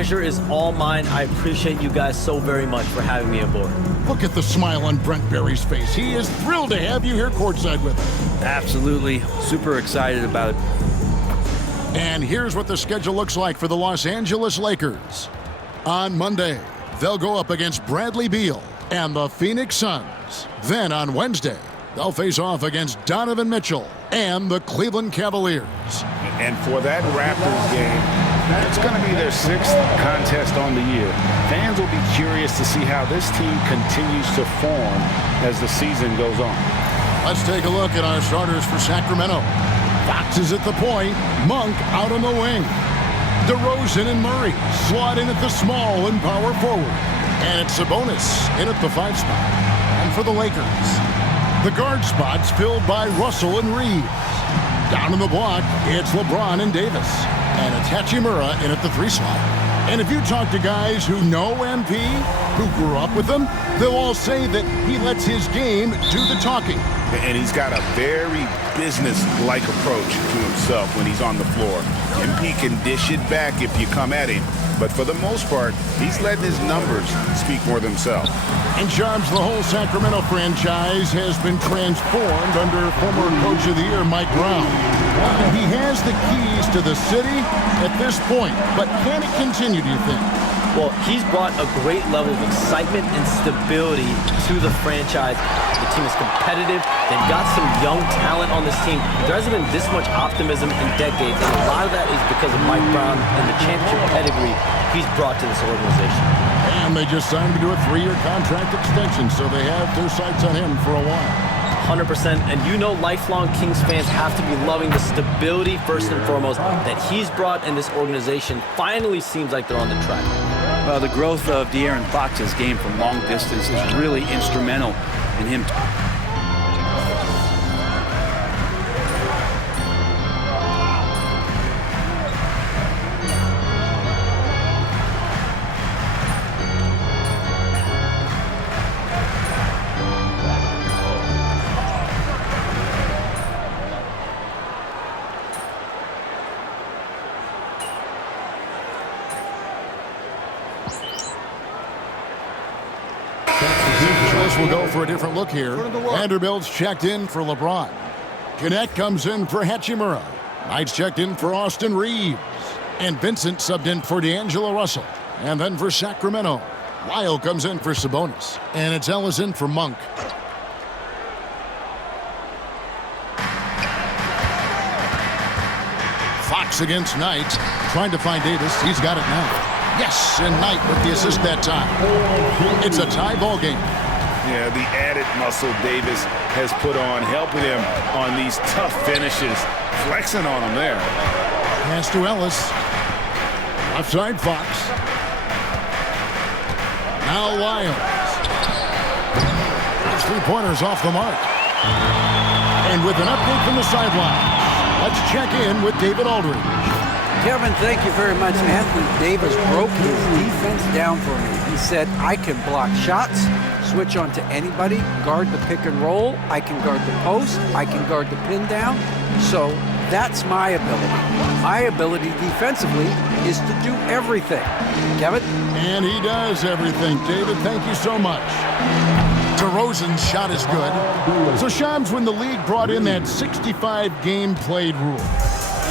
Pleasure is all mine. I appreciate you guys so very much for having me aboard. Look at the smile on Brent Barry's face. He is thrilled to have you here courtside with him. Absolutely. Super excited about it. And here's what the schedule looks like for the Los Angeles Lakers. On Monday, they'll go up against Bradley Beal and the Phoenix Suns. Then on Wednesday, they'll face off against Donovan Mitchell and the Cleveland Cavaliers. And for that Raptors game, it's going to be their 6th contest on the year. Fans will be curious to see how this team continues to form as the season goes on. Let's take a look at our starters for Sacramento. Fox is at the point, Monk out on the wing. DeRozan and Murray slot in at the small and power forward. And it's Sabonis in at the 5 spot. And for the Lakers, the guard spots filled by Russell and Reeves. Down in the block, it's LeBron and Davis. And it's Hachimura in at the 3 slot. And if you talk to guys who know MP, who grew up with him, they'll all say that he lets his game do the talking. And he's got a very business-like approach to himself when he's on the floor. MP can dish it back if you come at him, but for the most part, he's letting his numbers speak for themselves. In charge, the whole Sacramento franchise has been transformed under former Coach of the Year, Mike Brown. He has the keys to the city at this point, but can it continue, do you think? Well, he's brought a great level of excitement and stability to the franchise. The team is competitive. They've got some young talent on this team. There hasn't been this much optimism in decades, and a lot of that is because of Mike Brown and the championship pedigree he's brought to this organization. And they just signed him to a 3-year contract extension, so they have their sights on him for a while. 100%, and you know lifelong Kings fans have to be loving the stability first and foremost that he's brought, and this organization finally seems like they're on the track. Well, the growth of De'Aaron Fox's game from long distance is really instrumental in him. We'll go for a different look here. Vanderbilt's checked in for LeBron. Connect comes in for Hachimura. Knight's checked in for Austin Reeves. And Vincent subbed in for D'Angelo Russell. And then for Sacramento, Lyle comes in for Sabonis. And it's Ellis in for Monk. Fox against Knight. Trying to find Davis. He's got it now. Yes, and Knight with the assist that time. It's a tie ball game. Yeah, the added muscle Davis has put on, helping him on these tough finishes, flexing on him there. Pass to Ellis. Left side, Fox. Now Lyles. His 3-pointers off the mark. And with an update from the sideline, let's check in with David Aldridge. Kevin, thank you very much. Anthony Davis broke his defense down for me. He said, I can block shots, switch on to anybody, guard the pick and roll, I can guard the post, I can guard the pin down. So that's my ability. My ability defensively is to do everything. Kevin? And he does everything. David, thank you so much. DeRozan's shot is good. So Shams, when the league brought in that 65 game played rule,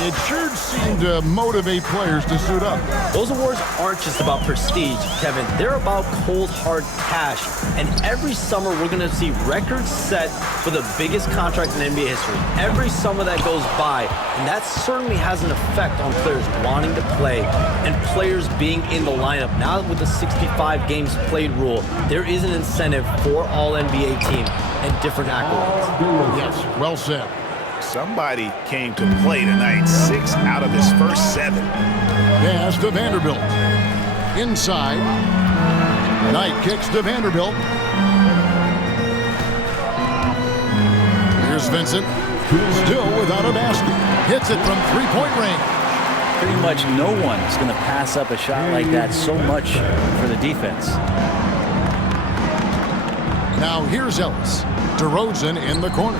it sure seemed to motivate players to suit up. Those awards aren't just about prestige, Kevin. They're about cold, hard cash. And every summer, we're going to see records set for the biggest contract in NBA history. Every summer that goes by, and that certainly has an effect on players wanting to play and players being in the lineup. Now with the 65 games played rule, there is an incentive for all NBA teams and different accolades. Yes, well said. Somebody came to play tonight. 6 out of his first 7. Pass to Vanderbilt. Inside. Knight kicks to Vanderbilt. Here's Vincent. Still without a basket. Hits it from 3-point range. Pretty much no one is going to pass up a shot like that so much for the defense. Now here's Ellis. DeRozan in the corner.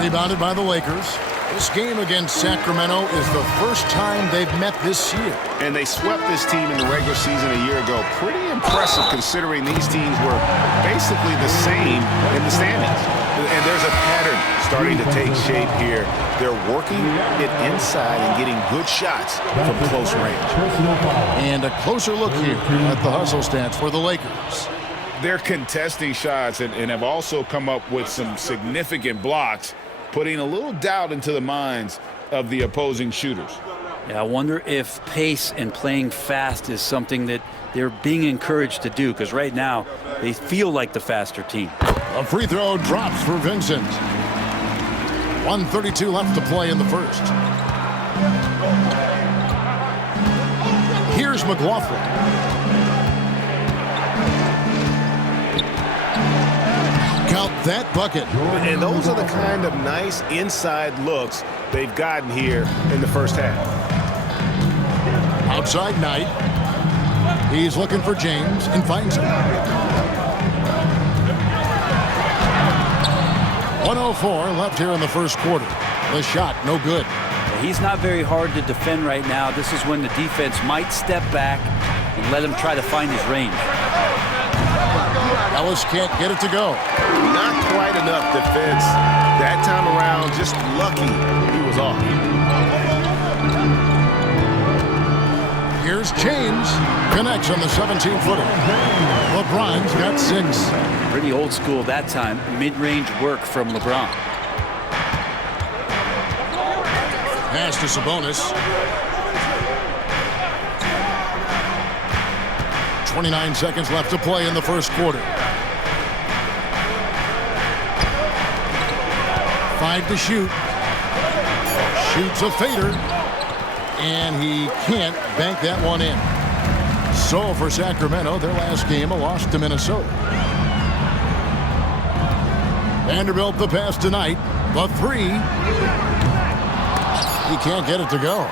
Rebounded by the Lakers. This game against Sacramento is the first time they've met this year. And they swept this team in the regular season a year ago. Pretty impressive considering these teams were basically the same in the standings. And there's a pattern starting to take shape here. They're working it inside and getting good shots from close range. And a closer look here at the hustle stats for the Lakers. They're contesting shots and have also come up with some significant blocks, putting a little doubt into the minds of the opposing shooters. Yeah, I wonder if pace and playing fast is something that they're being encouraged to do, because right now they feel like the faster team. A free throw drops for Vincent. 1:32 left to play in the first. Here's McLaughlin. Count that bucket. And those are the kind of nice inside looks they've gotten here in the first half. Outside Knight. He's looking for James and finds him. 1:04 left here in the first quarter. The shot, no good. He's not very hard to defend right now. This is when the defense might step back and let him try to find his range. Ellis can't get it to go. Not quite enough defense that time around. Just lucky he was off. Here's James. Connects on the 17-footer. LeBron's got 6. Pretty old school that time. Mid-range work from LeBron. Pass to Sabonis. 29 seconds left to play in the first quarter. 5 to shoot. Shoots a fader. And he can't bank that one in. So for Sacramento, their last game, a loss to Minnesota. Vanderbilt the pass tonight. The 3. He can't get it to go.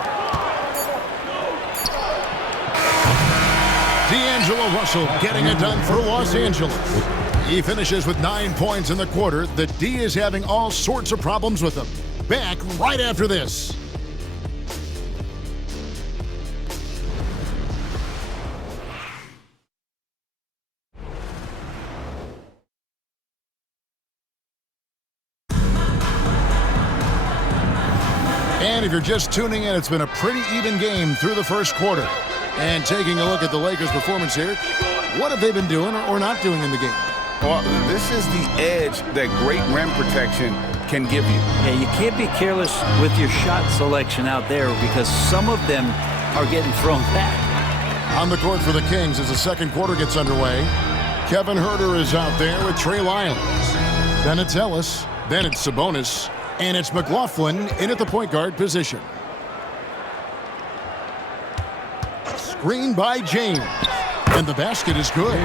D'Angelo Russell getting it done for Los Angeles. He finishes with 9 points in the quarter. The D is having all sorts of problems with him. Back right after this. And if you're just tuning in, it's been a pretty even game through the first quarter. And taking a look at the Lakers' performance here, what have they been doing or not doing in the game? Well, this is the edge that great rim protection can give you. Yeah, you can't be careless with your shot selection out there, because some of them are getting thrown back. On the court for the Kings as the second quarter gets underway, Kevin Huerter is out there with Trey Lyons. Then it's Ellis. Then it's Sabonis. And it's McLaughlin in at the point guard position. Screen by James. And the basket is good.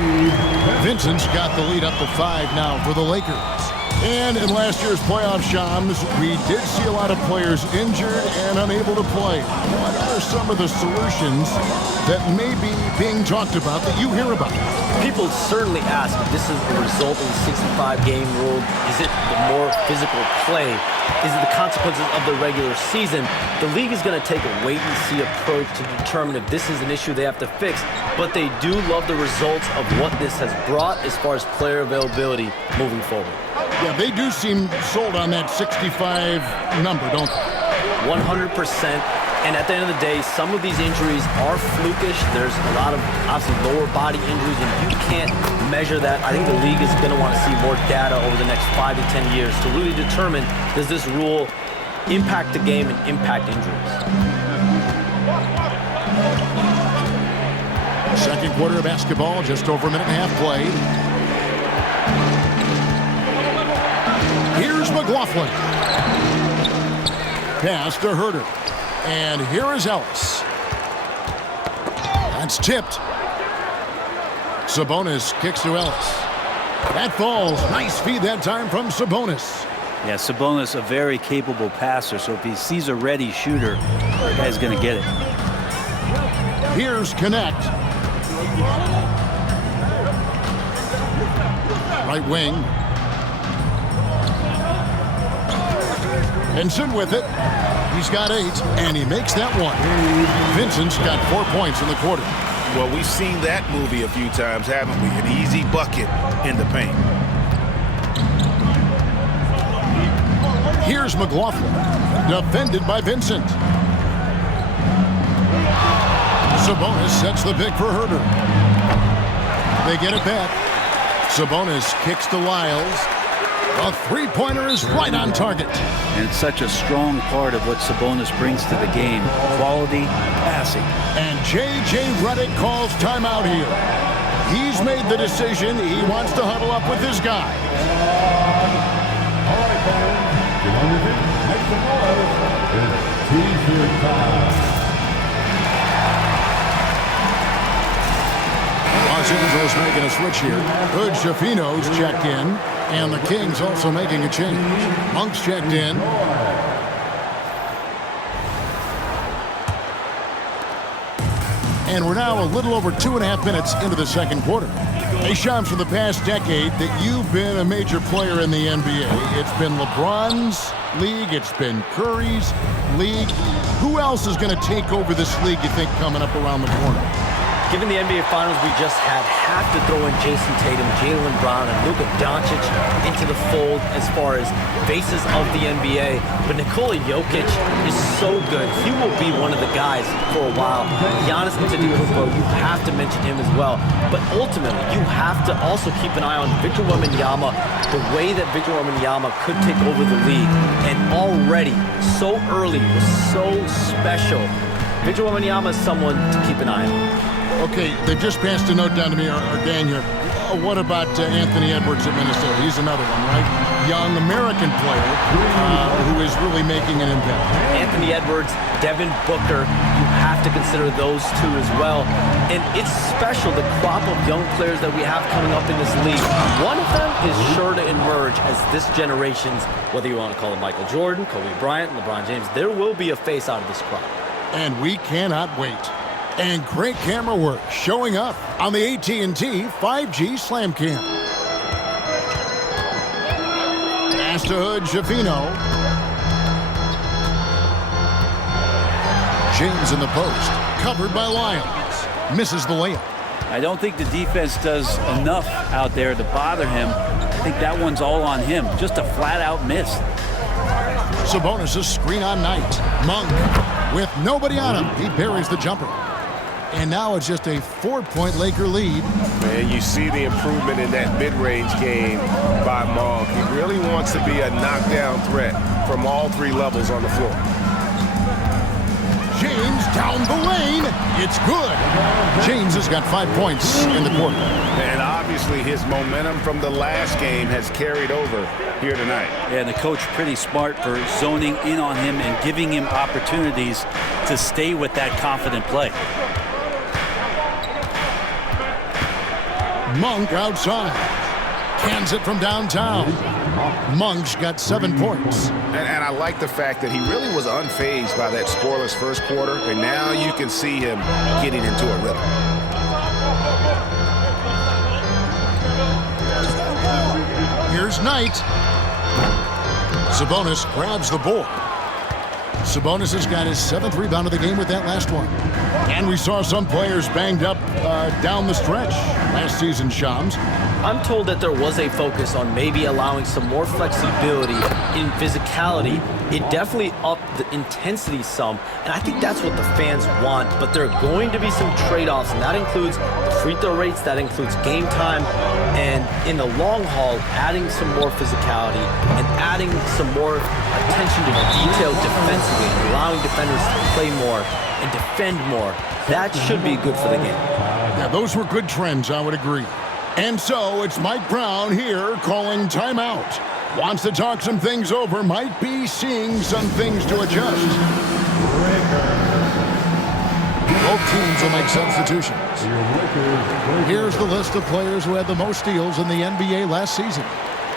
Vincent's got the lead up to 5 now for the Lakers. And in last year's playoff, Shams, we did see a lot of players injured and unable to play. What are some of the solutions that may be being talked about that you hear about? People certainly ask if this is the result of the 65-game rule. Is it the more physical play? Is it the consequences of the regular season? The league is going to take a wait-and-see approach to determine if this is an issue they have to fix. But they do love the results of what this has brought as far as player availability moving forward. Yeah, they do seem sold on that 65 number, don't they? 100%. And at the end of the day, some of these injuries are flukish. There's a lot of, obviously, lower body injuries, and you can't measure that. I think the league is going to want to see more data over the next 5 to 10 years to really determine, does this rule impact the game and impact injuries? Second quarter of basketball, just over a minute and a half played. Here's McLaughlin. Pass to Huerter. And here is Ellis. That's tipped. Sabonis kicks to Ellis. That falls. Nice feed that time from Sabonis. Yeah, Sabonis, a very capable passer, so if he sees a ready shooter, the guy's going to get it. Here's Connect. Right wing. Vincent with it. He's got 8, and he makes that one. Vincent's got 4 points in the quarter. Well, we've seen that movie a few times, haven't we? An easy bucket in the paint. Here's McLaughlin, defended by Vincent. Sabonis sets the pick for Herder. They get it back. Sabonis kicks to Lyles. A three-pointer is right on target. And it's such a strong part of what Sabonis brings to the game. Quality passing. And J.J. Redick calls timeout here. He's made the decision. He wants to huddle up with his guy. All right, fans, get on your feet, make some noise. It's T-shirt time. Los Angeles making a switch here. Hood Schifino's checked in, and the Kings also making a change. Monk's checked in. And we're now a little over 2.5 minutes into the second quarter. Hey, Shams, for the past decade that you've been a major player in the NBA, it's been LeBron's league, it's been Curry's league. Who else is going to take over this league, you think, coming up around the corner? Given the NBA Finals we just had, have to throw in Jason Tatum, Jaylen Brown, and Luka Doncic into the fold as far as faces of the NBA. But Nikola Jokic is so good. He will be one of the guys for a while. Giannis Antetokounmpo, you have to mention him as well. But ultimately, you have to also keep an eye on Victor Wembanyama, the way that Victor Wembanyama could take over the league. And already, so early, was so special. Victor Wembanyama is someone to keep an eye on. Okay, they just passed a note down to me, or Dan here. What about Anthony Edwards at Minnesota? He's another one, right? Young American player who is really making an impact. Anthony Edwards, Devin Booker, you have to consider those two as well. And it's special, the crop of young players that we have coming up in this league. One of them is sure to emerge as this generation's, whether you want to call him Michael Jordan, Kobe Bryant, LeBron James, there will be a face out of this crop. And we cannot wait. And great camera work showing up on the AT&T 5G Slam Cam. Pass to Hood Schifino. James in the post, covered by Lyles. Misses the layup. I don't think the defense does enough out there to bother him. I think that one's all on him. Just a flat-out miss. Sabonis' screen on Knight. Monk with nobody on him. He buries the jumper. And now it's just a 4-point Laker lead. Man, you see the improvement in that mid-range game by Monk. He really wants to be a knockdown threat from all three levels on the floor. James down the lane. It's good. James has got 5 points in the quarter. And obviously his momentum from the last game has carried over here tonight. And the coach pretty smart for zoning in on him and giving him opportunities to stay with that confident play. Monk outside. Cans it from downtown. Monk's got 7 points. And I like the fact that he really was unfazed by that scoreless first quarter, and now you can see him getting into a rhythm. Here's Knight. Sabonis grabs the board. Sabonis has got his 7th rebound of the game with that last one. And we saw some players banged up down the stretch last season, Shams. I'm told that there was a focus on maybe allowing some more flexibility in physicality. It definitely upped the intensity some, and I think that's what the fans want, but there are going to be some trade-offs, and that includes the free throw rates, that includes game time, and in the long haul, adding some more physicality and adding some more attention to detail defensively and allowing defenders to play more and defend more. That should be good for the game. Yeah, those were good trends, I would agree. And so it's Mike Brown here calling timeout. Wants to talk some things over, might be seeing some things to adjust. Both teams will make substitutions. Here's the list of players who had the most steals in the NBA last season.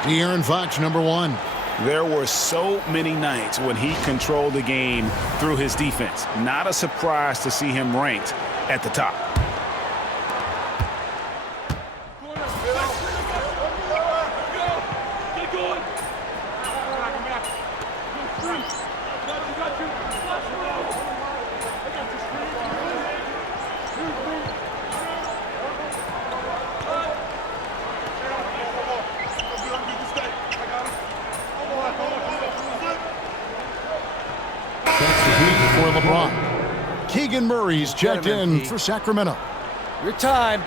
De'Aaron Fox, number 1. There were so many nights when he controlled the game through his defense. Not a surprise to see him ranked at the top. LeBron. Keegan Murray's checked in for Sacramento. Your time.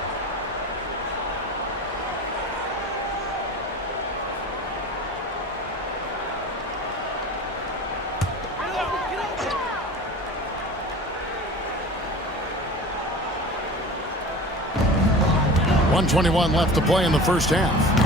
.121 left to play in the first half.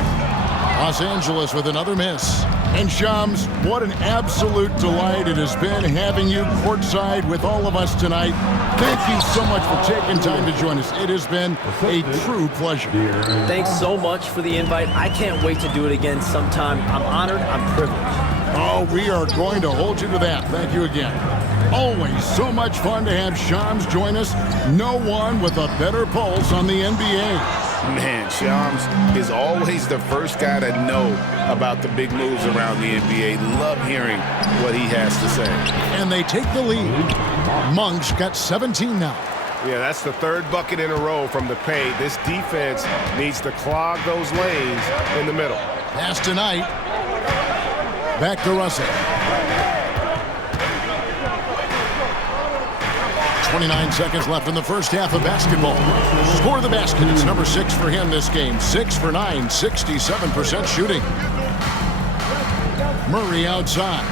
Los Angeles with another miss. And Shams, what an absolute delight it has been having you courtside with all of us tonight. Thank you so much for taking time to join us. It has been a true pleasure. Thanks so much for the invite. I can't wait to do it again sometime. I'm honored. I'm privileged. Oh, we are going to hold you to that. Thank you again. Always so much fun to have Shams join us. No one with a better pulse on the NBA. Man, Shams is always the first guy to know about the big moves around the NBA. Love hearing what he has to say. And they take the lead. Monk's got 17 now. Yeah, that's the third bucket in a row from the paint. This defense needs to clog those lanes in the middle. Pass tonight. Back to Russell. 29 seconds left in the first half of basketball. Score the basket. It's number 6 for him this game. 6 for 9, 67% shooting. Murray outside.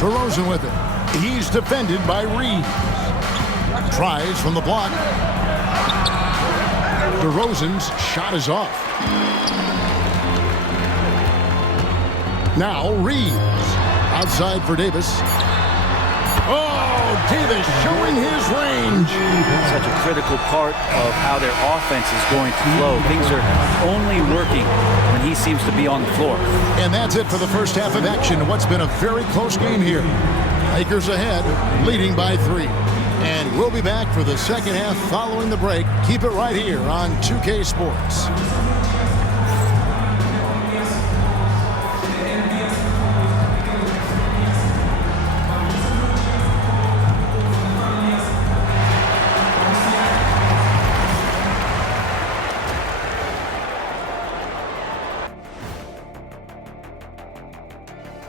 DeRozan with it. He's defended by Reeves. Tries from the block. DeRozan's shot is off. Now Reeves. Outside for Davis. Oh, Davis showing his range. Such a critical part of how their offense is going to flow. Things are only working when he seems to be on the floor. And that's it for the first half of action. What's been a very close game here. Lakers ahead, leading by 3. And we'll be back for the second half following the break. Keep it right here on 2K Sports.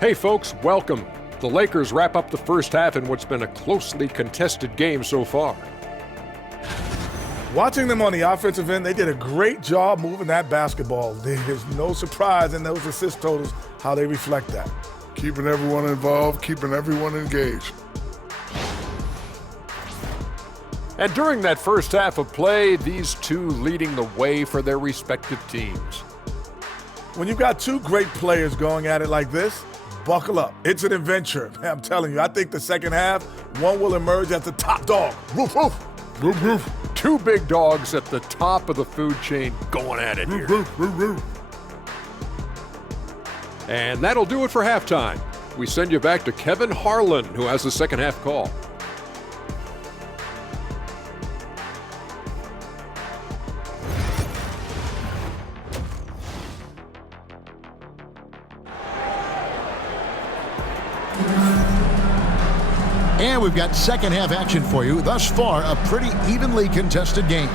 Hey folks, welcome. The Lakers wrap up the first half in what's been a closely contested game so far. Watching them on the offensive end, they did a great job moving that basketball. There's no surprise in those assist totals, how they reflect that. Keeping everyone involved, keeping everyone engaged. And during that first half of play, these two leading the way for their respective teams. When you've got two great players going at it like this, buckle up. It's an adventure. I'm telling you, I think the second half, one will emerge as the top dog. Woof, woof. Woof, woof. Two big dogs at the top of the food chain going at it here. Woof, woof, woof. And that'll do it for halftime. We send you back to Kevin Harlan, who has the second half call. And we've got second half action for you. Thus far, a pretty evenly contested game.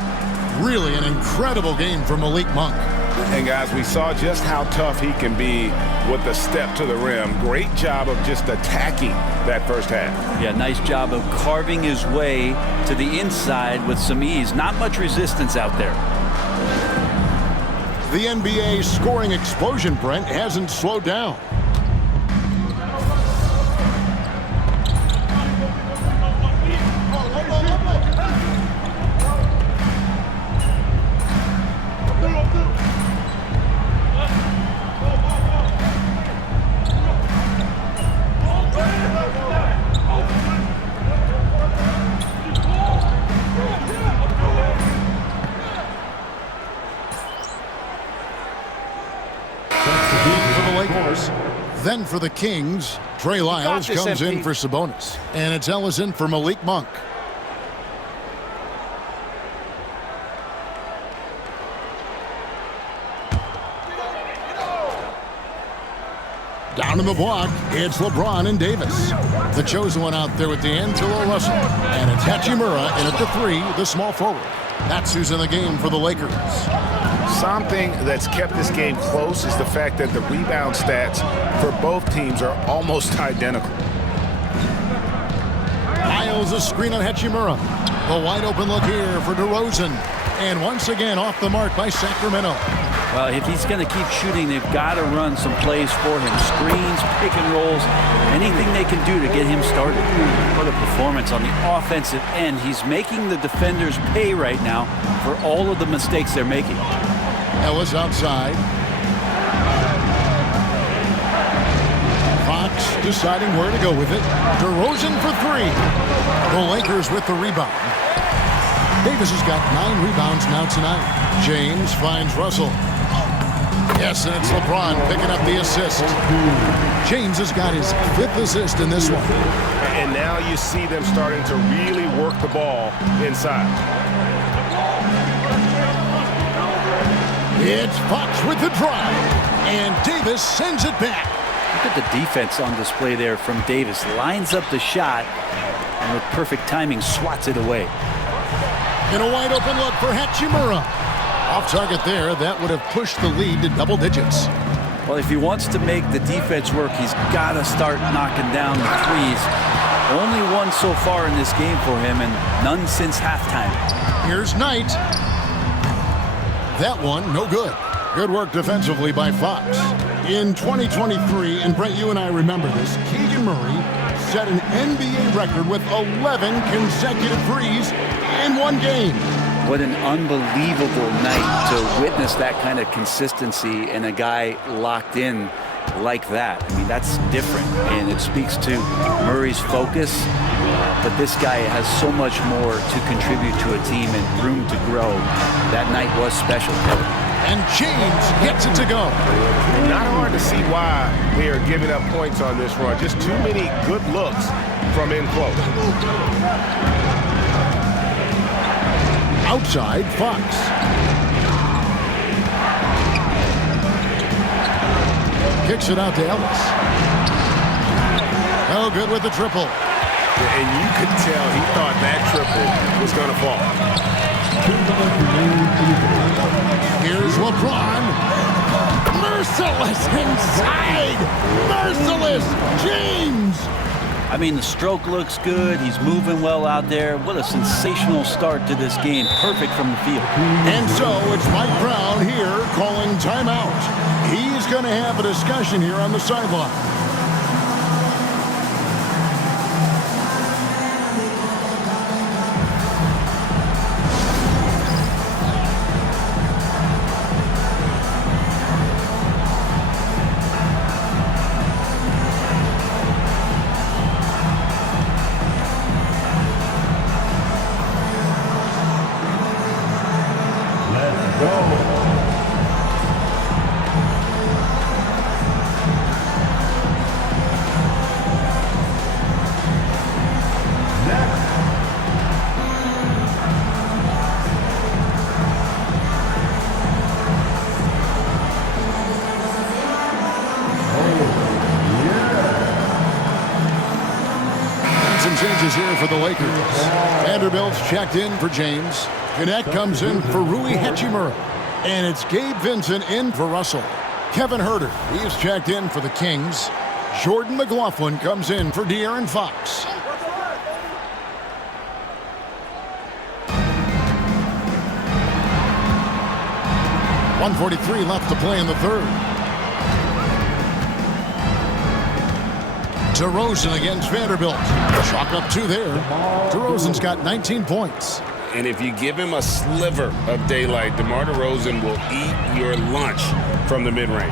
Really an incredible game from Malik Monk. And guys, we saw just how tough he can be with a step to the rim. Great job of just attacking that first half. Yeah, nice job of carving his way to the inside with some ease. Not much resistance out there. The NBA scoring explosion, Brent, hasn't slowed down. Then for the Kings, Trey Lyles comes in for Sabonis. And it's Ellison for Malik Monk. Down in the block, it's LeBron and Davis. The chosen one out there with D'Angelo Russell. And it's Hachimura in at the 3, the small forward. That's who's in the game for the Lakers. Something that's kept this game close is the fact that the rebound stats for both teams are almost identical. Miles a screen on Hachimura. The wide open look here for DeRozan. And once again off the mark by Sacramento. Well, if he's going to keep shooting, they've got to run some plays for him. Screens, pick and rolls, anything they can do to get him started. What a performance on the offensive end. He's making the defenders pay right now for all of the mistakes they're making. Ellis outside. Fox deciding where to go with it. DeRozan for three. The Lakers with the rebound. Davis has got 9 rebounds now tonight. James finds Russell. Yes, and it's LeBron picking up the assist. James has got his 5th assist in this one. And now you see them starting to really work the ball inside. It's Fox with the drive. And Davis sends it back. Look at the defense on display there from Davis. Lines up the shot and with perfect timing swats it away. And a wide open look for Hachimura. Off target there, that would have pushed the lead to double digits. Well, if he wants to make the defense work, he's got to start knocking down the threes. Only one so far in this game for him, and none since halftime. Here's Knight. That one, no good. Good work defensively by Fox. In 2023, and Brett, you and I remember this, Keegan Murray set an NBA record with 11 consecutive threes in one game. What an unbelievable night to witness that kind of consistency and a guy locked in like that. I mean, that's different, and it speaks to Murray's focus. But this guy has so much more to contribute to a team and room to grow. That night was special, Kevin. And James gets it to go. Not hard to see why they are giving up points on this run. Just too many good looks from in close. Outside, Fox. Kicks it out to Ellis. Oh, good with the triple. And you could tell he thought that triple was going to fall. Here's LeBron. Merciless inside. Merciless James. I mean, the stroke looks good. He's moving well out there. What a sensational start to this game. Perfect from the field. And so it's Mike Brown here calling timeout. He's going to have a discussion here on the sideline. Changes here for the Lakers. Vanderbilt's checked in for James. Gannett comes in for Rui Hachimura. And it's Gabe Vincent in for Russell. Kevin Huerter, he's checked in for the Kings. Jordan McLaughlin comes in for De'Aaron Fox. .143 left to play in the third. DeRozan against Vanderbilt. Chalk up 2 there. DeRozan's got 19 points. And if you give him a sliver of daylight, DeMar DeRozan will eat your lunch from the mid-range.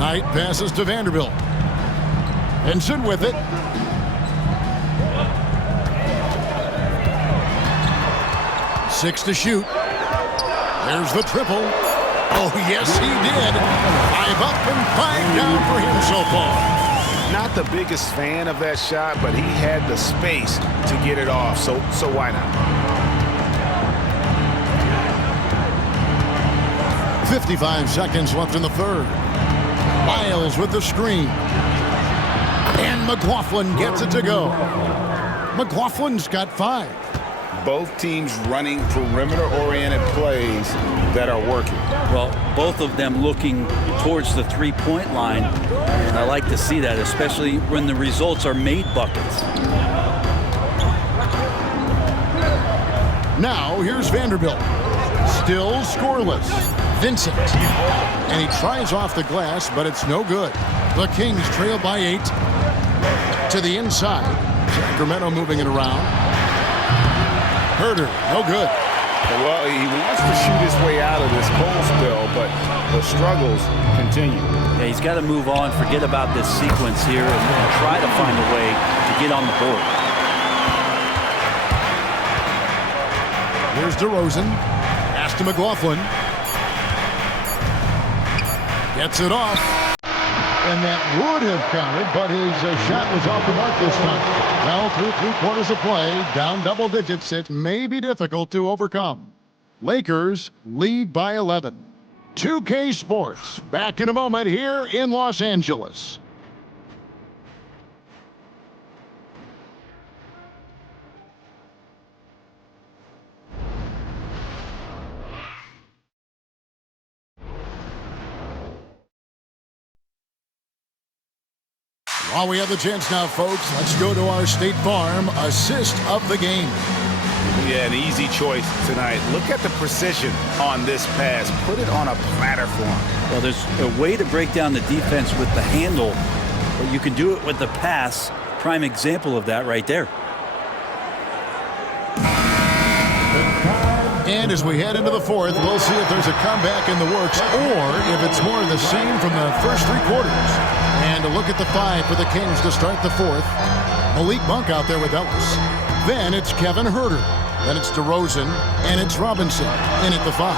Knight passes to Vanderbilt. Benson with it. Six to shoot. There's the triple. Oh, yes, he did. 5 up and 5 down for him so far. Not the biggest fan of that shot, but he had the space to get it off, so why not? 55 seconds left in the third. Miles with the screen. And McLaughlin gets it to go. McLaughlin's got 5. Both teams running perimeter-oriented plays that are working. Well, both of them looking towards the three-point line, and I like to see that, especially when the results are made buckets. Now, here's Vanderbilt. Still scoreless. Vincent. And he tries off the glass, but it's no good. The Kings trail by 8. To the inside. Sacramento moving it around. Herder, no good. Well, he wants to shoot his way out of this cold spell, but the struggles continue. Yeah, he's got to move on, forget about this sequence here, and try to find a way to get on the board. Here's DeRozan. Pass to McLaughlin. Gets it off. And that would have counted, but his shot was off the mark this time. Well, through 3/4 of play, down double digits, it may be difficult to overcome. Lakers lead by 11. 2K Sports, back in a moment here in Los Angeles. While we have the chance now, folks, let's go to our State Farm assist of the game. Yeah, an easy choice tonight. Look at the precision on this pass. Put it on a platter for him. Well, there's a way to break down the defense with the handle, but you can do it with the pass. Prime example of that right there. And as we head into the fourth, we'll see if there's a comeback in the works or if it's more of the same from the first 3 quarters. And a look at the 5 for the Kings to start the fourth. Malik Monk out there with Ellis. Then it's Kevin Herter. Then it's DeRozan. And it's Robinson in at the 5.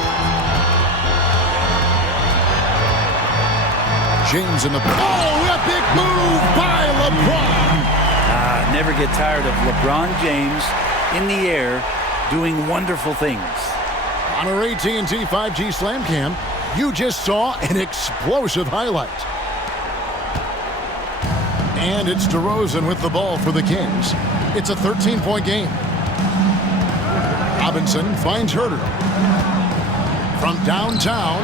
James in the... Oh, a big move by LeBron. Never get tired of LeBron James in the air doing wonderful things. On our AT&T 5G Slam Cam, you just saw an explosive highlight. And it's DeRozan with the ball for the Kings. It's a 13-point game. Robinson finds Herter. From downtown,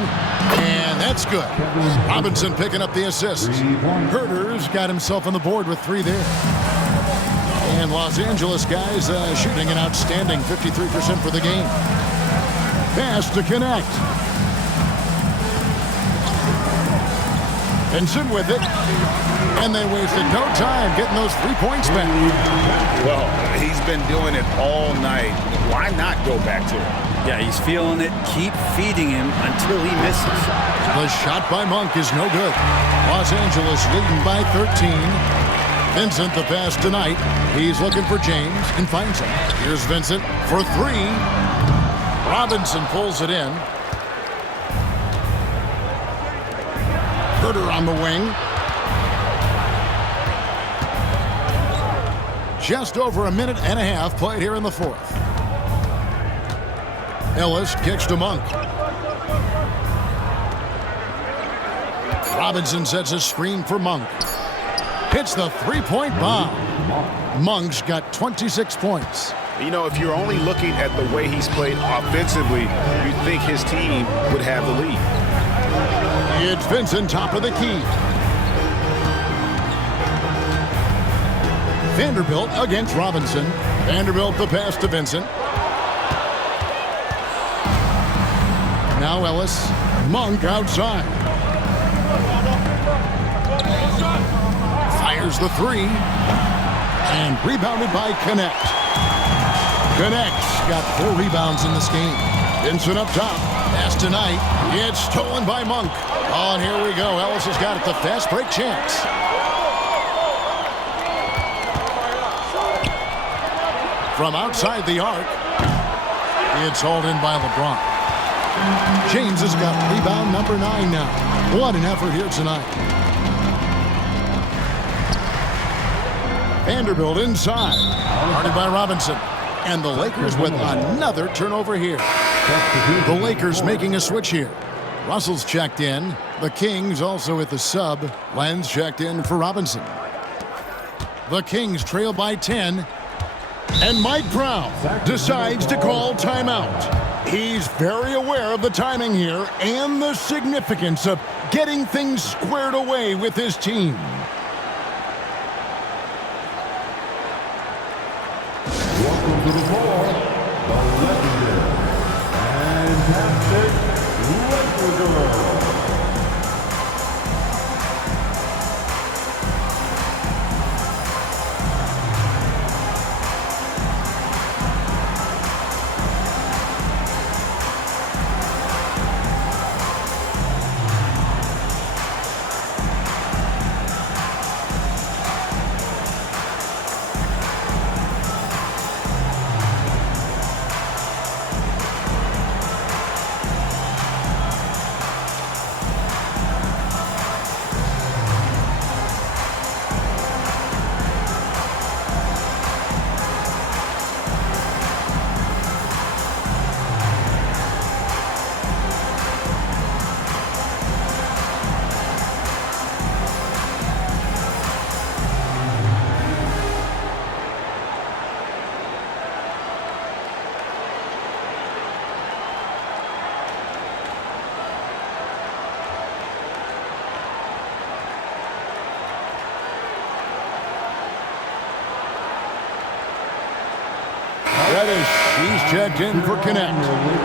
and that's good. Robinson picking up the assist. Herter's got himself on the board with 3 there. And Los Angeles guys shooting an outstanding 53% for the game. Pass to connect. Vincent with it. And they wasted no time getting those 3 points back. Well, he's been doing it all night. Why not go back to it? Yeah, he's feeling it. Keep feeding him until he misses. The shot by Monk is no good. Los Angeles leading by 13. Vincent the pass tonight. He's looking for James and finds him. Here's Vincent for 3. Robinson pulls it in. Herter on the wing. Just over a minute and a half played here in the fourth. Ellis kicks to Monk. Robinson sets a screen for Monk. Hits the 3-point bomb. Monk's got 26 points. You know, if you're only looking at the way he's played offensively, you'd think his team would have the lead. It's Vincent top of the key. Vanderbilt against Robinson. Vanderbilt the pass to Vincent. Now Ellis. Monk outside. Fires the 3. And rebounded by Connect. Connect's got 4 rebounds in this game. Vincent up top. Pass tonight. It's stolen by Monk. Oh, and here we go. Ellis has got it. The fast break chance. From outside the arc, it's hauled in by LeBron. James has got rebound number 9 now. What an effort here tonight. Vanderbilt inside. Guarded by Robinson. And the Lakers with another turnover here. The Lakers making a switch here. Russell's checked in. The Kings also with the sub. Lenz checked in for Robinson. The Kings trail by 10. And Mike Brown decides to call timeout. He's very aware of the timing here and the significance of getting things squared away with his team. Welcome to the floor, the legendary fantastic Laker Girl. He's checked in for Connect.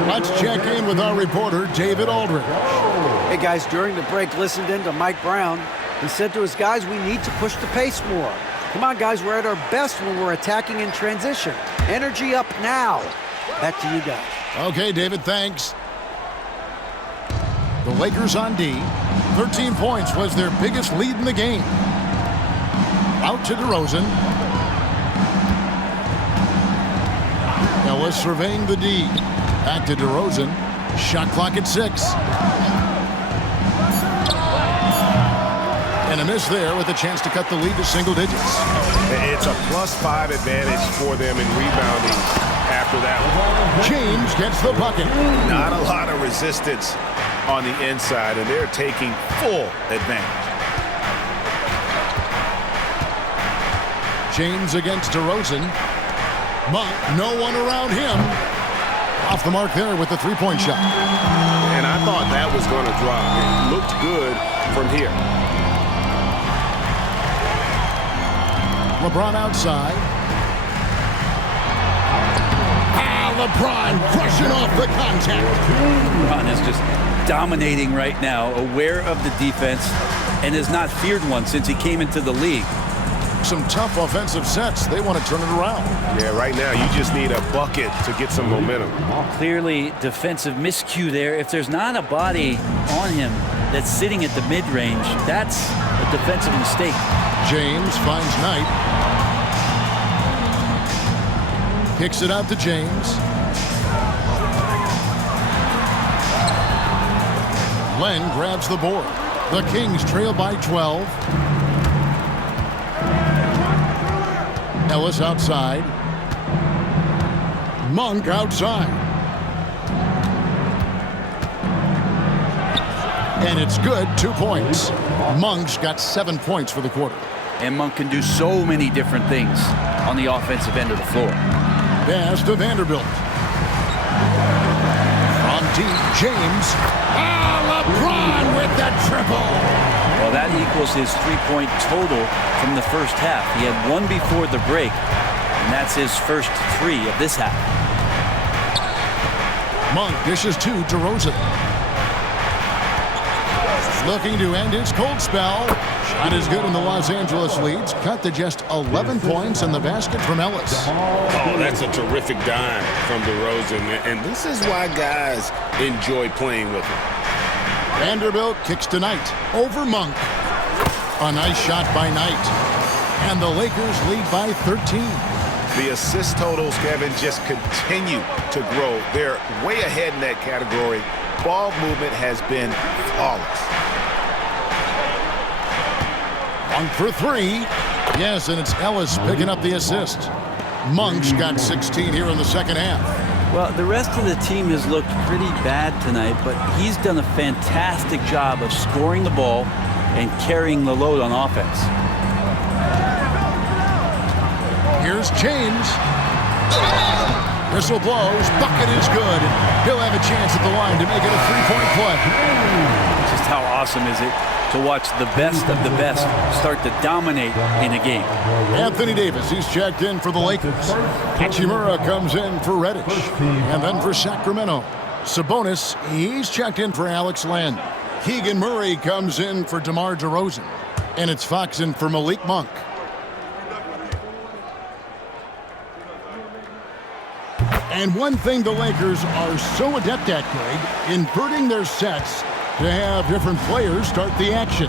Let's check in with our reporter, David Aldridge. Hey guys, during the break, listened in to Mike Brown. He said to his guys, we need to push the pace more. Come on, guys, we're at our best when we're attacking in transition. Energy up now. Back to you guys. Okay, David, thanks. The Lakers on D. 13 points was their biggest lead in the game. Out to DeRozan. Ellis surveying the D. Back to DeRozan. Shot clock at 6. And a miss there with a chance to cut the lead to single digits. It's a +5 advantage for them in rebounding after that one. James gets the bucket. Not a lot of resistance on the inside, and they're taking full advantage. James against DeRozan. Monk, no one around him. Off the mark there with the three-point shot. And I thought that was going to drop. It looked good from here. LeBron outside. LeBron crushing off the contact. LeBron is just dominating right now, aware of the defense, and has not feared one since he came into the league. Some tough offensive sets. They want to turn it around. Yeah, right now you just need a bucket to get some momentum. Clearly defensive miscue there. If there's not a body on him that's sitting at the mid-range, that's a defensive mistake. James finds Knight. Kicks it out to James. Len grabs the board. The Kings trail by 12. Ellis outside. Monk outside. And it's good, 2 points. Monk's got 7 points for the quarter. And Monk can do so many different things on the offensive end of the floor. Pass to Vanderbilt. From deep, James. LeBron with the triple. Well, that equals his three-point total from the first half. He had one before the break, and that's his first 3 of this half. Monk dishes to DeRozan. Looking to end his cold spell. Shot is good, and the Los Angeles leads cut to just 11 points in the basket from Ellis. Oh, that's a terrific dime from DeRozan, and this is why guys enjoy playing with him. Vanderbilt kicks to Knight over Monk. A nice shot by Knight. And the Lakers lead by 13. The assist totals, Kevin, just continue to grow. They're way ahead in that category. Ball movement has been flawless. Monk for 3. Yes, and it's Ellis picking up the assist. Monk's got 16 here in the second half. Well, the rest of the team has looked pretty bad tonight, but he's done a fantastic job of scoring the ball and carrying the load on offense. Here's James. Whistle blows. Bucket is good. He'll have a chance at the line to make it a three-point play. Just how awesome is it to watch the best of the best start to dominate in a game. Anthony Davis, he's checked in for the Lakers. Hachimura comes in for Reddish. And then for Sacramento, Sabonis, he's checked in for Alex Len. Keegan Murray comes in for DeMar DeRozan. And it's Fox in for Malik Monk. And one thing the Lakers are so adept at, Greg, inverting their sets to have different players start the action.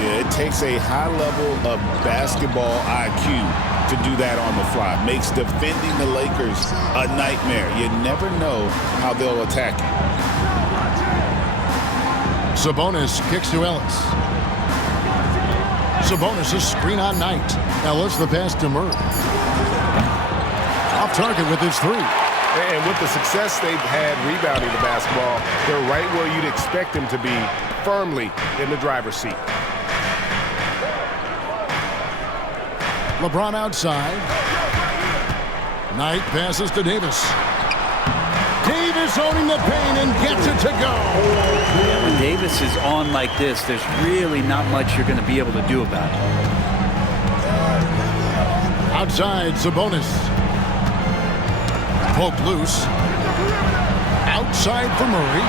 Yeah, it takes a high level of basketball IQ to do that on the fly. Makes defending the Lakers a nightmare. You never know how they'll attack you. Sabonis kicks to Ellis. Sabonis, a screen on Knight. Ellis, the pass to Murray. Off target with his three. And with the success they've had rebounding the basketball, they're right where you'd expect them to be, firmly in the driver's seat. LeBron outside. Knight passes to Davis. Davis owning the paint and gets it to go. Yeah, when Davis is on like this, there's really not much you're going to be able to do about it. Outside, Sabonis. Poked loose. Outside for Murray.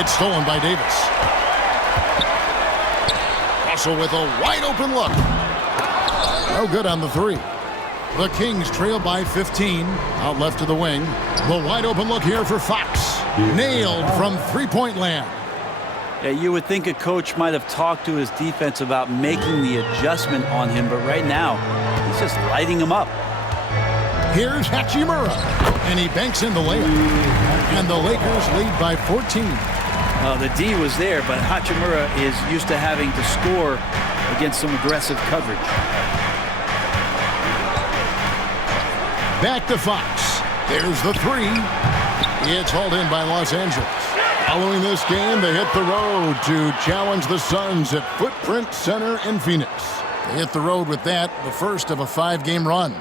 It's stolen by Davis. Russell with a wide open look. No good on the three. The Kings trail by 15. Out left to the wing. The wide open look here for Fox. Nailed from three-point land. Yeah, you would think a coach might have talked to his defense about making the adjustment on him, but right now, he's just lighting him up. Here's Hachimura, and he banks in the layup. And the Lakers lead by 14. The D was there, but Hachimura is used to having to score against some aggressive coverage. Back to Fox. There's the three. It's hauled in by Los Angeles. Following this game, they hit the road to challenge the Suns at Footprint Center in Phoenix. They hit the road with that, the first of a 5-game run.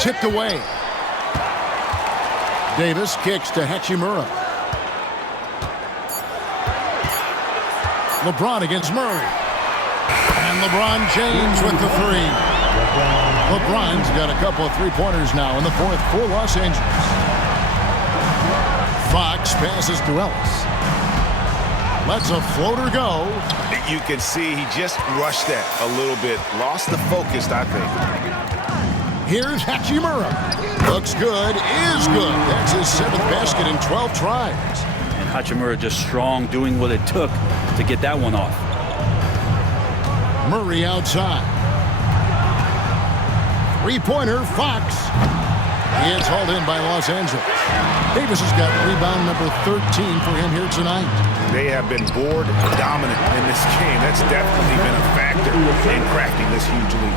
Tipped away. Davis kicks to Hachimura. LeBron against Murray. And LeBron James with the three. LeBron's got a couple of three-pointers now in the fourth for Los Angeles. Fox passes to Ellis. Lets a floater go. You can see he just rushed that a little bit. Lost the focus, I think. Here's Hachimura. Looks good, is good. That's his 7th basket in 12 tries. And Hachimura just strong, doing what it took to get that one off. Murray outside. Three-pointer, Fox. It's hauled in by Los Angeles. Davis has got rebound number 13 for him here tonight. They have been board dominant in this game. That's definitely been a factor in cracking this huge lead.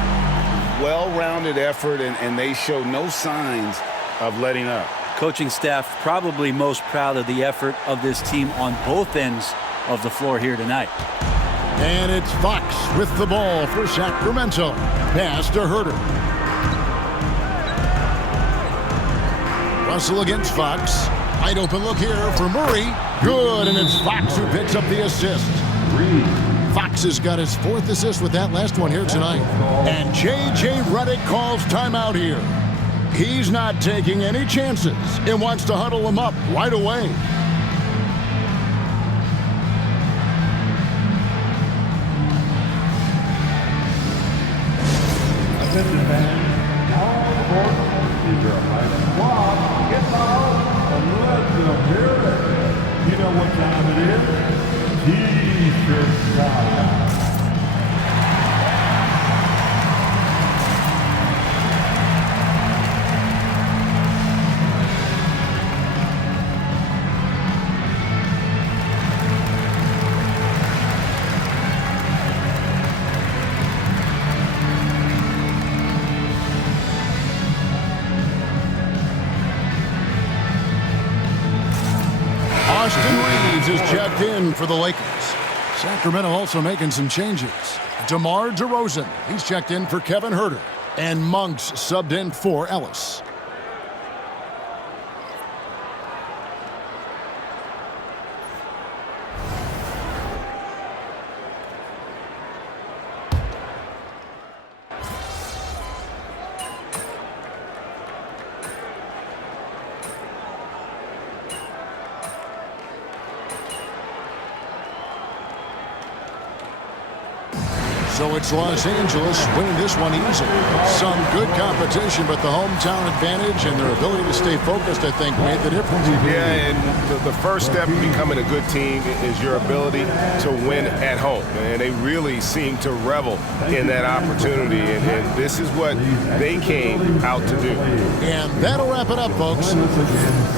Well-rounded effort, and they show no signs of letting up. Coaching staff probably most proud of the effort of this team on both ends of the floor here tonight. And it's Fox with the ball for Sacramento. Pass to Herter. Russell against Fox. Wide open look here for Murray. Good, and it's Fox who picks up the assist. Fox has got his 4th assist with that last one here tonight. And J.J. Redick calls timeout here. He's not taking any chances and wants to huddle him up right away. Attention fans, now on the court is your right block. Get fouled and let's hear it. You know what time it is? T-shirt time. Is checked in for the Lakers. Sacramento also making some changes. DeMar DeRozan, he's checked in for Kevin Herter. And Monk's subbed in for Ellis. So it's Los Angeles winning this one easily. Some good competition, but the hometown advantage and their ability to stay focused, I think, made the difference. Yeah, and the first step in becoming a good team is your ability to win at home. And they really seem to revel in that opportunity. And this is what they came out to do. And that'll wrap it up, folks.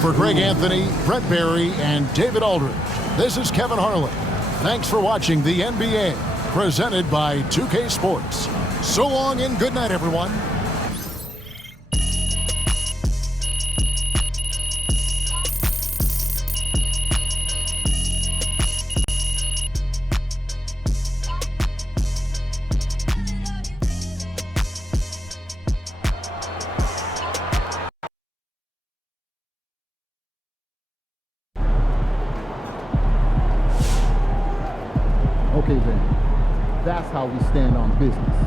For Greg Anthony, Brett Barry, and David Aldridge, this is Kevin Harlan. Thanks for watching the NBA. Presented by 2K Sports. So long and good night, everyone. Okay, then. That's how we stand on business.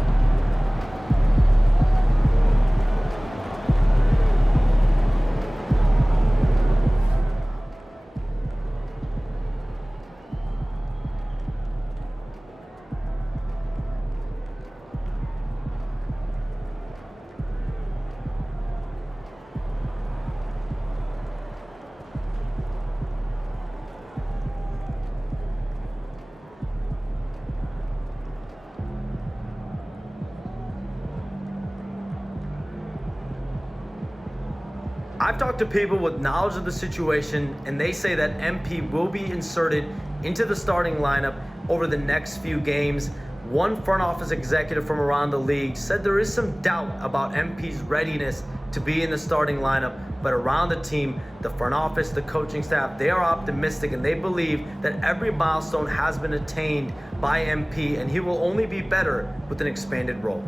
I've talked to people with knowledge of the situation, and they say that MP will be inserted into the starting lineup over the next few games. One front office executive from around the league said there is some doubt about MP's readiness to be in the starting lineup, but around the team, the front office, the coaching staff, they are optimistic and they believe that every milestone has been attained by MP, and he will only be better with an expanded role.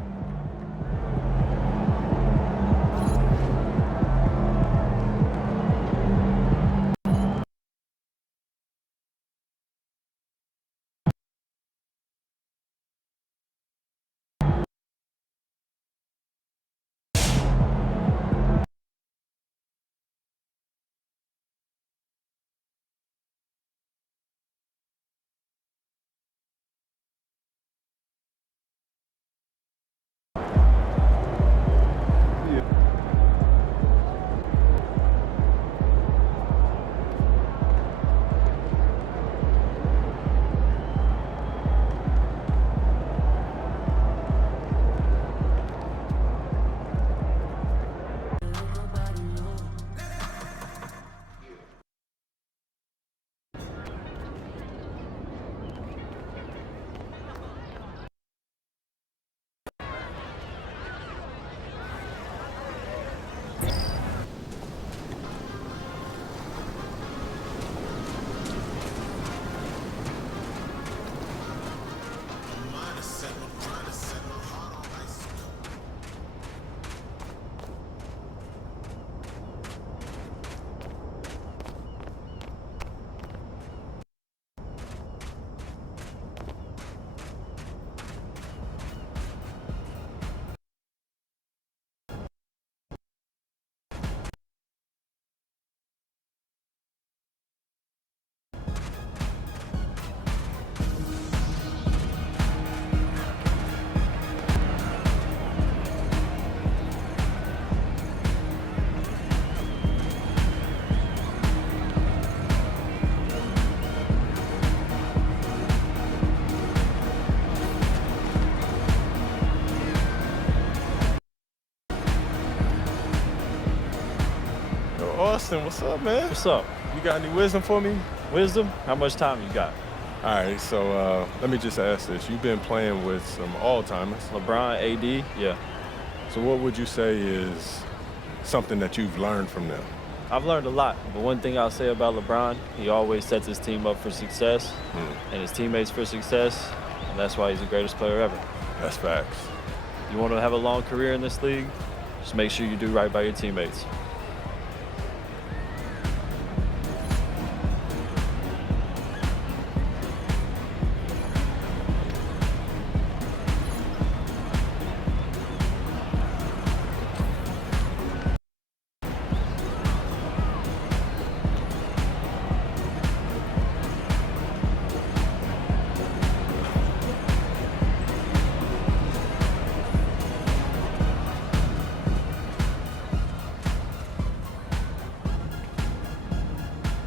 Austin, what's up, man? What's up? You got any wisdom for me? Wisdom? How much time you got? All right, so let me just ask this. You've been playing with some all-timers. LeBron, AD, yeah. So what would you say is something that you've learned from them? I've learned a lot, but one thing I'll say about LeBron, he always sets his team up for success and his teammates for success, and that's why he's the greatest player ever. That's facts. You want to have a long career in this league, just make sure you do right by your teammates.